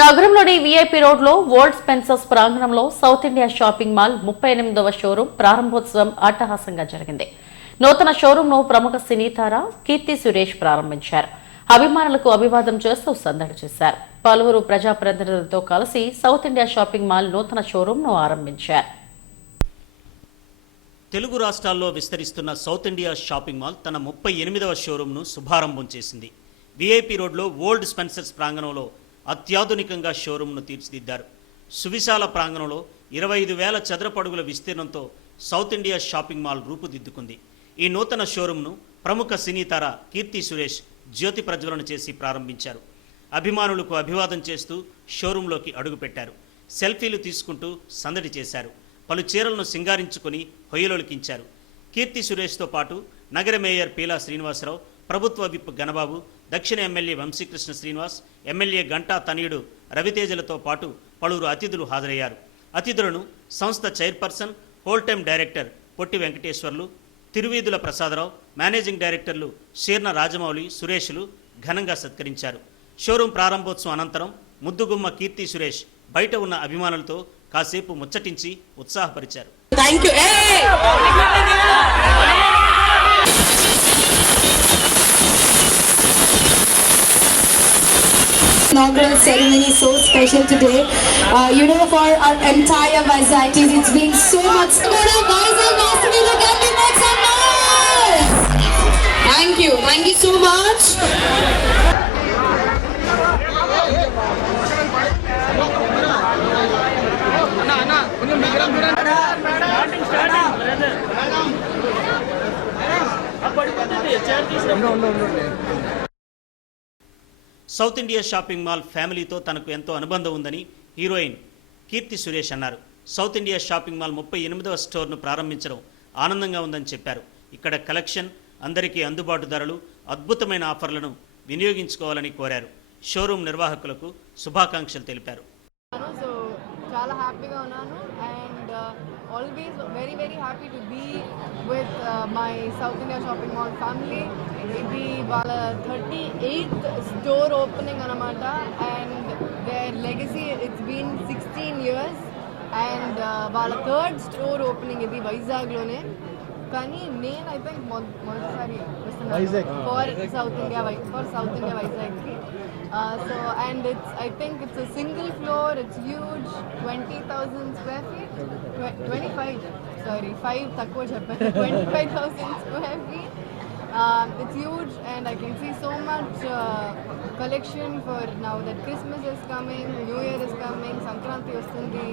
నగరంలోని వీఐపీ రోడ్లో world Spencer's ప్రాంగణంలో సౌత్ ఇండియా షాపింగ్ మాల్ 38వ షోరూం ప్రారంభోత్సవం అట్టహాసంగా జరిగింది. నూతన షోరూంను ప్రముఖ సినీ తార కీర్తి సురేష్ ప్రారంభించారు. అభిమానులకు అభివాదం చేస్తూ సందడి చేశారు. పలువురు ప్రజాప్రతినిధులతో కలిసి సౌత్ ఇండియా షాపింగ్ మాల్ నూతన షోరూంను ఆరంభించారు. తెలుగు రాష్ట్రాల్లో విస్తరిస్తున్న సౌత్ ఇండియా షాపింగ్ మాల్ తన 38వ షోరూంను శుభారంభం చేసింది. వీఐపీ రోడ్లో వరల్డ్ స్పెన్సర్స్ ప్రాంగణంలో అత్యాధునికంగా షోరూంను తీర్చిదిద్దారు. సువిశాల ప్రాంగణంలో 25,000 చదరపడుగుల విస్తీర్ణంతో సౌత్ ఇండియా షాపింగ్ మాల్ రూపుదిద్దుకుంది. ఈ నూతన షోరూంను ప్రముఖ సినీ తార కీర్తి సురేష్ జ్యోతి ప్రజ్వలన చేసి ప్రారంభించారు. అభిమానులకు అభివాదం చేస్తూ షోరూంలోకి అడుగుపెట్టారు. సెల్ఫీలు తీసుకుంటూ సందడి చేశారు. పలు చీరలను సింగారించుకొని హొయ్యలొలికించారు. కీర్తి సురేష్తో పాటు నగర మేయర్ పీలా శ్రీనివాసరావు, ప్రభుత్వ విప్ గణబాబు, దక్షిణ ఎమ్మెల్యే వంశీకృష్ణ శ్రీనివాస్, ఎమ్మెల్యే గంటా తనయుడు రవితేజలతో పాటు పలువురు అతిథులు హాజరయ్యారు. అతిథులను సంస్థ చైర్పర్సన్, హోల్ టైమ్ డైరెక్టర్ పొట్టి వెంకటేశ్వర్లు, తిరువీధుల ప్రసాదరావు, మేనేజింగ్ డైరెక్టర్లు శీర్ణ రాజమౌళి, సురేష్లు ఘనంగా సత్కరించారు. షోరూం ప్రారంభోత్సవం అనంతరం ముద్దుగుమ్మ కీర్తి సురేష్ బయట ఉన్న అభిమానులతో కాసేపు ముచ్చటించి ఉత్సాహపరిచారు. Inaugural ceremony so special today. For our entire Vizag, it's been so much. Thank you so much. South India shopping mall ఫ్యామిలీతో తనకు ఎంతో అనుబంధం ఉందని హీరోయిన్ కీర్తి సురేష్ అన్నారు. సౌత్ ఇండియా షాపింగ్ మాల్ 38వ స్టోర్ను ప్రారంభించడం ఆనందంగా ఉందని చెప్పారు. ఇక్కడ కలెక్షన్, అందరికీ అందుబాటు ధరలు, అద్భుతమైన ఆఫర్లను వినియోగించుకోవాలని కోరారు. షోరూం నిర్వాహకులకు శుభాకాంక్షలు తెలిపారు. చాలా హ్యాపీగా ఉన్నాను and always very happy to be with my South India shopping mall family. ఇది వాళ్ళ 38th స్టోర్ ఓపెనింగ్ అనమాట and their legacy it's been 16 years and వాళ్ళ 3rd స్టోర్ ఓపెనింగ్ ఇది వైజాగ్లోనే. కానీ నేను ఐ థింక్ మొదటిసారి వస్తున్నాను ఫర్ సౌత్ ఇండియా వైజాగ్కి. So and I think it's a single floor, it's huge, 20,000 square feet, 5 తక్కువ చెప్పాను, 25,000 square feet. It's huge and I can see so much collection for now that Christmas is coming, New Year is coming, Sankranti vastundi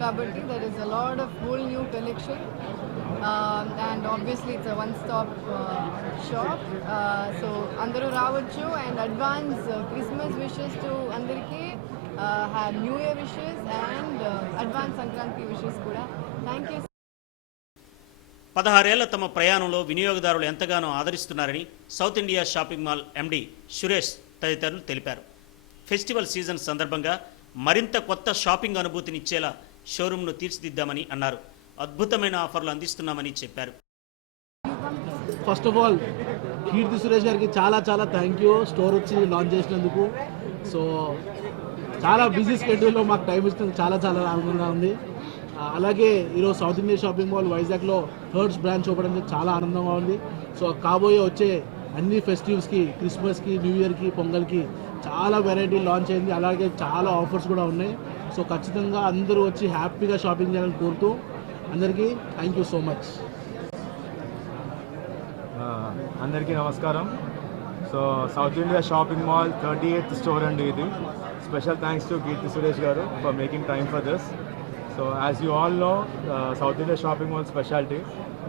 kabatti there is a lot of whole new collection and obviously it's a one-stop shop. So andaru ravachu and advance Christmas wishes to andariki, have New Year wishes and advance Sankranti wishes kuda. Thank you. 16 ఏళ్ల తమ ప్రయాణంలో వినియోగదారులు ఎంతగానో ఆదరిస్తున్నారని South India shopping mall MD Suresh తదితరులు తెలిపారు. Festival season సందర్భంగా మరింత కొత్త షాపింగ్ అనుభూతినిచ్చేలా షోరూంను తీర్చిదిద్దామని అన్నారు. అద్భుతమైన ఆఫర్లు అందిస్తున్నామని చెప్పారు. First of all Keerthy Suresh గారికి చాలా థ్యాంక్ యూ స్టోర్ వచ్చి లాంచ్ చేసినందుకు. సో చాలా బిజీ స్కెడ్యూల్లో మాకు టైం ఇస్తుంది, చాలా ఆనందంగా ఉంది. అలాగే ఈరోజు సౌత్ ఇండియా షాపింగ్ మాల్ వైజాగ్లో 3rd బ్రాంచ్ ఓపెన్ అనేది చాలా ఆనందంగా ఉంది. సో కాబోయే వచ్చే అన్ని ఫెస్టివ్స్కి, క్రిస్మస్కి, న్యూ ఇయర్కి, పొంగల్కి చాలా వెరైటీ లాంచ్ అయింది. అలాగే చాలా ఆఫర్స్ కూడా ఉన్నాయి. సో ఖచ్చితంగా అందరూ వచ్చి హ్యాపీగా షాపింగ్ చేయాలని కోరుతూ అందరికీ థ్యాంక్ యూ సో మచ్. అందరికీ నమస్కారం. So South India shopping mall 38th store అండి ఇది. Special thanks to Keerthy Suresh garu for making time for this. So as you all know South India shopping mall speciality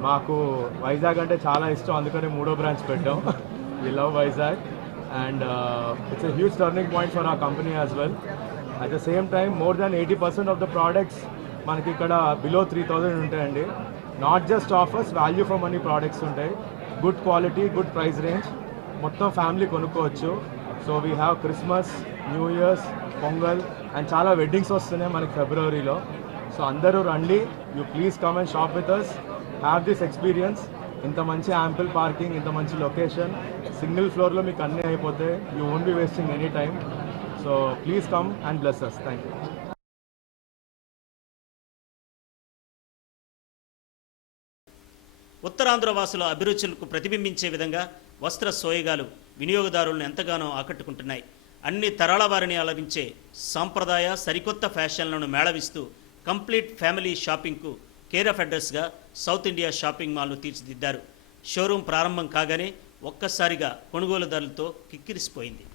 మాకు వైజాగ్ అంటే చాలా ఇష్టం, అందుకని 3వ బ్రాంచ్ పెట్టాం. We love Vizag and it's a huge turning point for our company as well. At the same time more than 80% of the products మనకి ఇక్కడ below 3,000 ఉంటాయండి. Not just offers, value for money products ఉంటాయి. Good quality, good price range, మొత్తం family కొనుక్కోవచ్చు. So we have Christmas, New Years, Pongal and చాలా weddings వస్తున్నాయి మనకి ఫిబ్రవరిలో. సో అందరూ రండి, you please come and shop with us, have this experience. ఇంత మంచి యాంపుల్ పార్కింగ్, ఇంత మంచి లొకేషన్, సింగిల్ ఫ్లోర్లో మీకు అన్నీ అయిపోతాయి. You won't be wasting any time. So please come and bless us. Thank you. Uttarandhra వాసుల అభిరుచులకు ప్రతిబింబించే విధంగా వస్త్ర సోయగాలు వినియోగదారులను ఎంతగానో ఆకట్టుకుంటున్నాయి. అన్ని తరాల వారిని అలరించే సాంప్రదాయ సరికొత్త ఫ్యాషన్లను మేళవిస్తూ కంప్లీట్ ఫ్యామిలీ షాపింగ్కు కేర్ ఆఫ్ అడ్రస్గా సౌత్ ఇండియా షాపింగ్ మాల్ను తీర్చిదిద్దారు. షోరూం ప్రారంభం కాగానే ఒక్కసారిగా కొనుగోలుదారులతో కిక్కిరిసిపోయింది.